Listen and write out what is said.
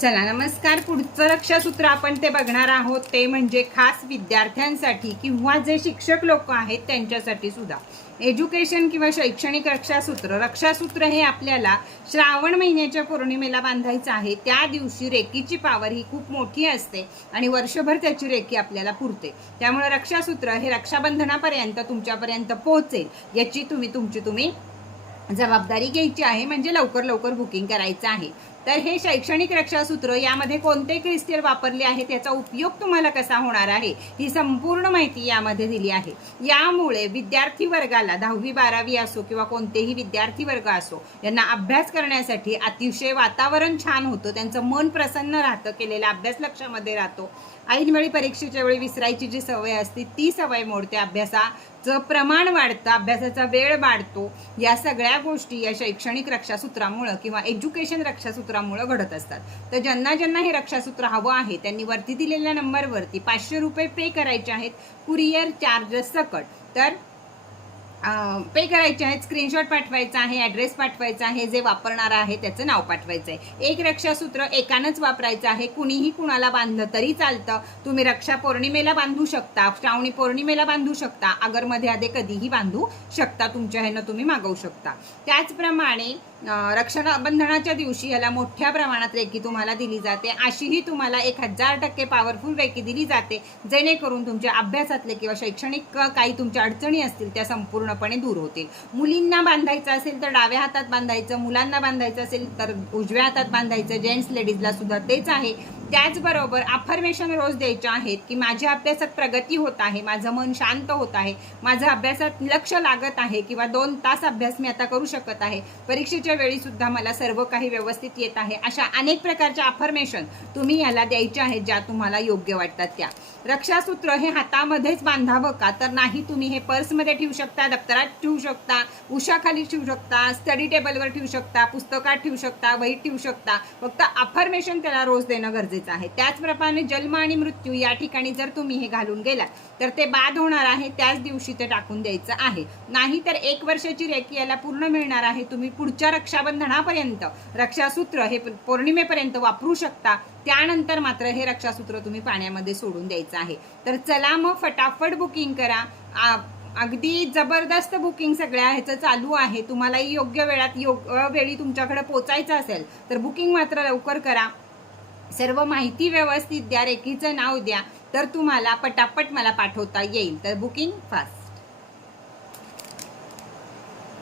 चला नमस्कार. पुढचं रक्षासूत्र आपण ते बघणार आहोत ते म्हणजे खास विद्यार्थ्यांसाठी किंवा जे शिक्षक लोक आहेत त्यांच्यासाठी सुद्धा एज्युकेशन किंवा शैक्षणिक रक्षासूत्र हे आपल्याला श्रावण महिन्याच्या पौर्णिमेला बांधायचं आहे. त्या दिवशी रेकीची पावर ही खूप मोठी असते आणि वर्षभर त्याची रेकी आपल्याला पुरते. त्यामुळे रक्षासूत्र हे रक्षाबंधनापर्यंत तुमच्यापर्यंत पोहोचेल याची तुम्ही जबाबदारी घ्यायची आहे. म्हणजे लवकर बुकिंग करायचं आहे. तर हे शैक्षणिक रक्षासूत्र यामध्ये कोणते क्रिस्टल वापरले आहे, त्याचा उपयोग तुम्हाला कसा होणार आहे, ही संपूर्ण माहिती यामध्ये दिली आहे. यामुळे विद्यार्थी वर्गाला 10वी 12वी असो किंवा कोणतेही विद्यार्थी वर्ग असो यांना अभ्यास करण्यासाठी अतिशय वातावरण छान होतं. त्यांचं मन प्रसन्न राहतं, केलेला अभ्यास लक्षामध्ये राहतो. ऐनवेळी परीक्षेच्या वेळी विसरायची जी सवय असते ती सवय मोडते. अभ्यासाचं प्रमाण वाढतं, अभ्यासाचा वेळ वाढतो. या सगळ्या गोष्टी या शैक्षणिक रक्षासूत्रामुळे किंवा एज्युकेशन रक्षासूत्रामुळे घडत असतात. तर ज्यांना हे रक्षासूत्र हवं आहे त्यांनी वरती दिलेल्या नंबरवरती 500 रुपये पे करायचे आहेत कुरिअर चार्जेस सकट. तर पे करायचे आहेत, स्क्रीनशॉट पाठवायचा आहे, ॲड्रेस पाठवायचा आहे, जे वापरणार आहे त्याचं नाव पाठवायचं आहे. एक रक्षासूत्र एकानंच वापरायचं आहे. कुणीही कुणाला बांधलं तरी चालतं. तुम्ही रक्षा पौर्णिमेला बांधू शकता, श्रावणी पौर्णिमेला बांधू शकता, अगरमध्ये आधे कधीही बांधू शकता. तुमच्या ह्यानं तुम्ही मागवू शकता. त्याचप्रमाणे रक्षाबंधनाच्या दिवशी याला मोठ्या प्रमाणात रेकी तुम्हाला दिली जाते. अशीही तुम्हाला 1000% पॉवरफुल रेकी दिली जाते, जेणेकरून तुमच्या अभ्यासातले किंवा शैक्षणिक काही तुमच्या अडचणी असतील त्या संपूर्णपणे दूर होतील. मुलींना बांधायचं असेल तर डाव्या हातात बांधायचं, मुलांना बांधायचं असेल तर उजव्या हातात बांधायचं. जेंट्स लेडीजला सुद्धा तेच आहे. त्याचबरोबर अफर्मेशन रोज द्यायचे आहेत की माझ्या अभ्यासात प्रगती होत आहे, माझं मन शांत होत आहे, माझं अभ्यासात लक्ष लागत आहे किंवा 2 तास अभ्यास मी आता करू शकत आहे, परीक्षेच्या वेळी सुद्धा मला सर्व काही व्यवस्थित येत आहे. अशा अनेक प्रकारच्या अफर्मेशन तुम्ही याला द्यायचे आहेत ज्या तुम्हाला योग्य वाटतात त्या. रक्षासूत्र हे हातामध्येच बांधावं का, तर नाही. तुम्ही हे पर्समध्ये ठेवू शकता, दप्तरात ठेवू शकता, उशाखाली ठेवू शकता, स्टडी टेबलवर ठेवू शकता, पुस्तकात ठेवू शकता, वहीत ठेवू शकता. फक्त अफर्मेशन त्याला रोज देणं गरजेचं आहे. त्याचप्रमाणे जन्म आणि मृत्यू या ठिकाणी जर तुम्ही हे घालून गेलात तर ते बाद होणार आहे. त्याच दिवशी ते टाकून द्यायचं आहे. नाही तर 1 वर्षाची रेकी याला पूर्ण मिळणार आहे. तुम्ही पुढच्या रक्षाबंधनापर्यंत रक्षासूत्र हे पौर्णिमेपर्यंत वापरू शकता. त्यानंतर मात्र हे रक्षासूत्र तुम्ही पाण्यामध्ये सोडून द्यायचं आहे. तर चला मग फटाफट बुकिंग करा. अगदी जबरदस्त बुकिंग सगळ्या ह्याचं चालू आहे. तुम्हालाही योग्य वेळी तुमच्याकडे पोचायचं असेल तर बुकिंग मात्र लवकर करा. सर्व माहिती व्यवस्थित द्या, रेकीचं नाव द्या, तर तुम्हाला पटापट मला पाठवता येईल. तर बुकिंग फास्ट.